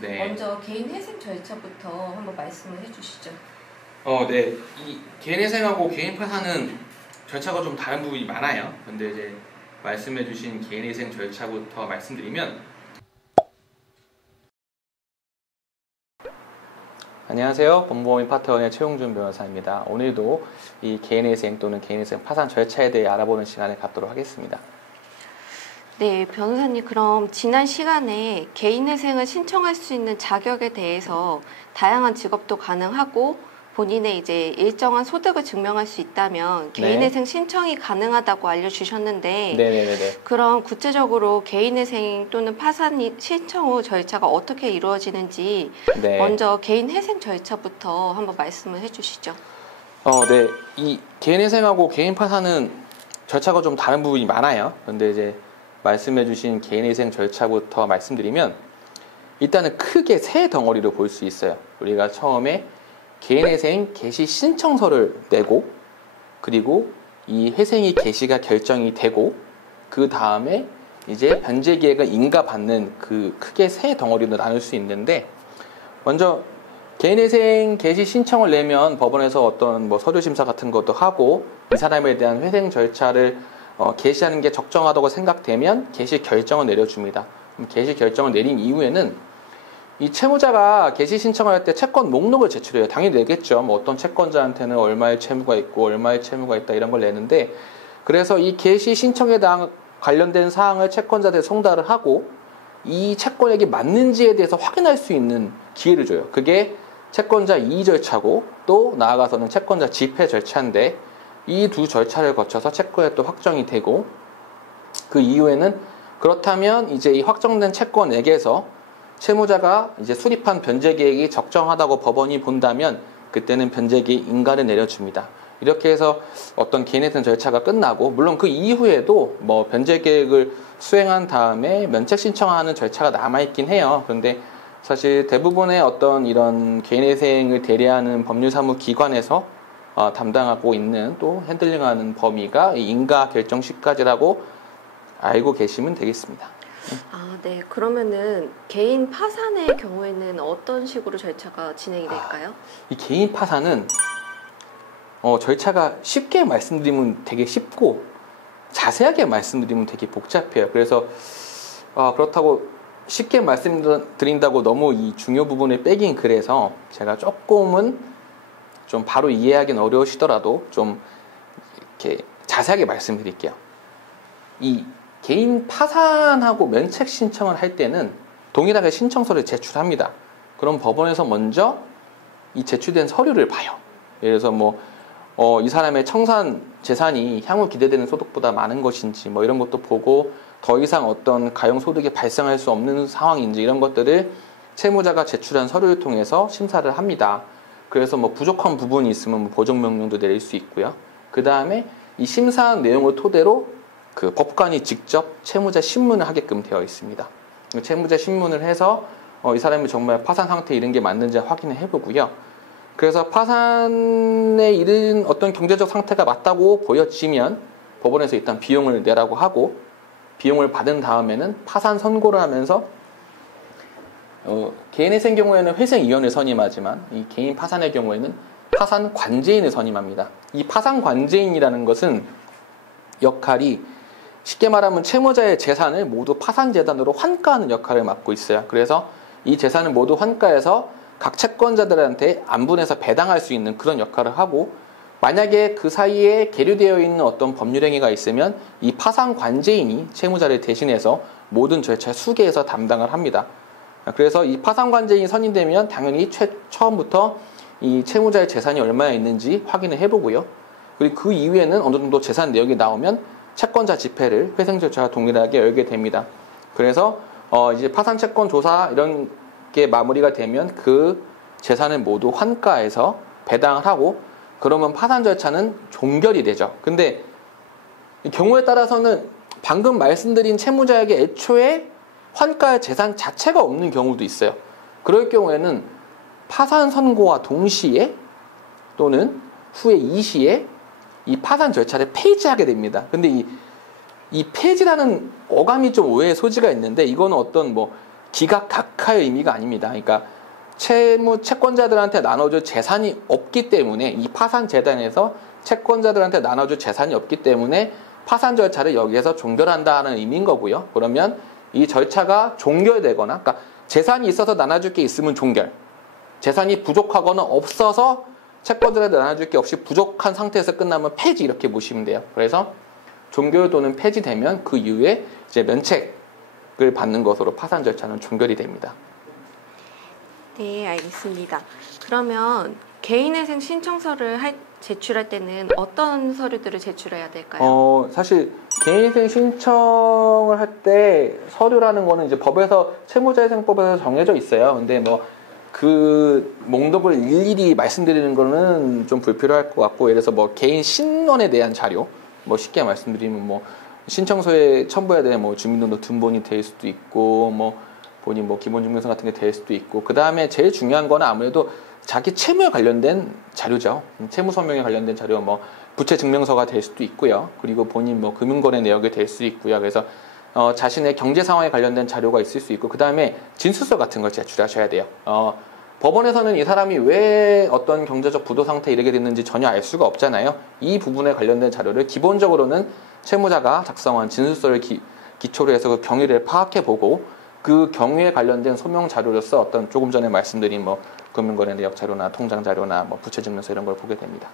네. 먼저 개인 회생 절차부터 한번 말씀을 해주시죠. 네. 이 개인 회생하고 개인 파산은 절차가 좀 다른 부분이 많아요. 근데 이제 말씀해주신 개인 회생 절차부터 말씀드리면, 안녕하세요. 법무법인 파트원의 최용준 변호사입니다. 오늘도 이 개인회생 또는 개인회생 파산 절차에 대해 알아보는 시간을 갖도록 하겠습니다. 네, 변호사님, 그럼 지난 시간에 개인회생을 신청할 수 있는 자격에 대해서 다양한 직업도 가능하고 본인의 이제 일정한 소득을 증명할 수 있다면 개인회생 신청이 가능하다고 알려주셨는데, 네네네. 그럼 구체적으로 개인회생 또는 파산 신청 후 절차가 어떻게 이루어지는지 먼저 개인회생 절차부터 한번 말씀을 해주시죠. 네. 이 개인회생하고 개인 파산은 절차가 좀 다른 부분이 많아요. 근데 이제 말씀해주신 개인회생 절차부터 말씀드리면, 일단은 크게 세 덩어리로 볼 수 있어요. 우리가 처음에 개인회생 개시 신청서를 내고, 그리고 이 회생이 개시가 결정이 되고, 그 다음에 이제 변제 계획을 인가받는 그 크게 세 덩어리로 나눌 수 있는데, 먼저 개인회생 개시 신청을 내면 법원에서 어떤 뭐 서류 심사 같은 것도 하고, 이 사람에 대한 회생 절차를 개시하는 게 적정하다고 생각되면 개시 결정을 내려줍니다. 개시 결정을 내린 이후에는 이 채무자가 개시 신청을 할 때 채권 목록을 제출해요. 당연히 내겠죠. 뭐 어떤 채권자한테는 얼마의 채무가 있고 얼마의 채무가 있다 이런 걸 내는데, 그래서 이 개시 신청에 대한 관련된 사항을 채권자한테 송달을 하고 이 채권액이 맞는지에 대해서 확인할 수 있는 기회를 줘요. 그게 채권자 이의 절차고 또 나아가서는 채권자 집행 절차인데, 이 두 절차를 거쳐서 채권액도 확정이 되고, 그 이후에는 그렇다면 이제 이 확정된 채권액에서 채무자가 이제 수립한 변제 계획이 적정하다고 법원이 본다면 그때는 변제 계획 인가를 내려줍니다. 이렇게 해서 어떤 개인회생 절차가 끝나고, 물론 그 이후에도 뭐 변제 계획을 수행한 다음에 면책 신청하는 절차가 남아있긴 해요. 그런데 사실 대부분의 어떤 이런 개인회생을 대리하는 법률사무기관에서 담당하고 있는 또 핸들링하는 범위가 이 인가 결정 시까지라고 알고 계시면 되겠습니다. 네. 그러면은 개인 파산의 경우에는 어떤 식으로 절차가 진행이 될까요? 이 개인 파산은 절차가 쉽게 말씀드리면 되게 쉽고 자세하게 말씀드리면 되게 복잡해요. 그래서 그렇다고 쉽게 말씀드린다고 너무 이 중요 부분을 빼긴 그래서 제가 조금은 좀 바로 이해하기는 어려우시더라도 좀 이렇게 자세하게 말씀드릴게요. 이 개인 파산하고 면책 신청을 할 때는 동일하게 신청서를 제출합니다. 그럼 법원에서 먼저 이 제출된 서류를 봐요. 예를 들어서 이 사람의 청산 재산이 향후 기대되는 소득보다 많은 것인지 뭐 이런 것도 보고, 더 이상 어떤 가용 소득이 발생할 수 없는 상황인지 이런 것들을 채무자가 제출한 서류를 통해서 심사를 합니다. 그래서 뭐 부족한 부분이 있으면 뭐 보정 명령도 내릴 수 있고요. 그 다음에 이 심사한 내용을 토대로 그 법관이 직접 채무자 신문을 하게끔 되어 있습니다. 채무자 신문을 해서 이 사람이 정말 파산 상태에 이른 게 맞는지 확인을 해보고요. 그래서 파산에 이른 어떤 경제적 상태가 맞다고 보여지면 법원에서 일단 비용을 내라고 하고, 비용을 받은 다음에는 파산 선고를 하면서 개인회생 경우에는 회생위원을 선임하지만 이 개인 파산의 경우에는 파산 관제인을 선임합니다. 이 파산 관제인이라는 것은 역할이 쉽게 말하면 채무자의 재산을 모두 파산재단으로 환가하는 역할을 맡고 있어요. 그래서 이 재산을 모두 환가해서 각 채권자들한테 안분해서 배당할 수 있는 그런 역할을 하고, 만약에 그 사이에 계류되어 있는 어떤 법률행위가 있으면 이 파산 관제인이 채무자를 대신해서 모든 절차를 수개해서 담당을 합니다. 그래서 이 파산 관제인이 선임되면 당연히 처음부터 이 채무자의 재산이 얼마나 있는지 확인을 해보고요. 그리고 그 이후에는 어느 정도 재산 내역이 나오면 채권자 집회를 회생 절차와 동일하게 열게 됩니다. 그래서 이제 파산 채권 조사 이런 게 마무리가 되면 그 재산을 모두 환가해서 배당을 하고, 그러면 파산 절차는 종결이 되죠. 근데 경우에 따라서는 방금 말씀드린 채무자에게 애초에 환가의 재산 자체가 없는 경우도 있어요. 그럴 경우에는 파산 선고와 동시에 또는 후에 이 시에 이 파산 절차를 폐지하게 됩니다. 근데 이 폐지라는 어감이 좀 오해의 소지가 있는데, 이거는 어떤 기각각하의 의미가 아닙니다. 그러니까 채권자들한테 나눠줄 재산이 없기 때문에 이 파산 재단에서 채권자들한테 나눠줄 재산이 없기 때문에 파산 절차를 여기에서 종결한다는 의미인 거고요. 그러면 이 절차가 종결되거나, 그러니까 재산이 있어서 나눠줄 게 있으면 종결, 재산이 부족하거나 없어서 채권자들한테 나눠줄 게 없이 부족한 상태에서 끝나면 폐지, 이렇게 보시면 돼요. 그래서 종결 또는 폐지되면 그 이후에 이제 면책을 받는 것으로 파산 절차는 종결이 됩니다. 네, 알겠습니다. 그러면 개인회생 신청서를 제출할 때는 어떤 서류들을 제출해야 될까요? 사실 개인회생 신청을 할 때 서류라는 거는 이제 법에서 채무자회생법에서 정해져 있어요. 근데 뭐 그 목록을 일일이 말씀드리는 거는 좀 불필요할 것 같고, 예를 들어서 뭐 개인 신원에 대한 자료, 뭐 쉽게 말씀드리면 뭐 신청서에 첨부해야 되는 뭐 주민등록 등본이 될 수도 있고, 뭐 본인 뭐 기본증명서 같은 게 될 수도 있고, 그 다음에 제일 중요한 거는 아무래도 자기 채무에 관련된 자료죠. 채무 서명에 관련된 자료, 뭐 부채 증명서가 될 수도 있고요. 그리고 본인 뭐 금융거래 내역이 될 수 있고요. 그래서 자신의 경제 상황에 관련된 자료가 있을 수 있고, 그 다음에 진술서 같은 걸 제출하셔야 돼요. 법원에서는 이 사람이 왜 어떤 경제적 부도 상태에 이르게 됐는지 전혀 알 수가 없잖아요. 이 부분에 관련된 자료를 기본적으로는 채무자가 작성한 진술서를 기초로 해서 그 경위를 파악해보고, 그 경위에 관련된 소명 자료로서 어떤 조금 전에 말씀드린 뭐 금융거래 내역 자료나 통장 자료나 뭐 부채 증명서 이런 걸 보게 됩니다.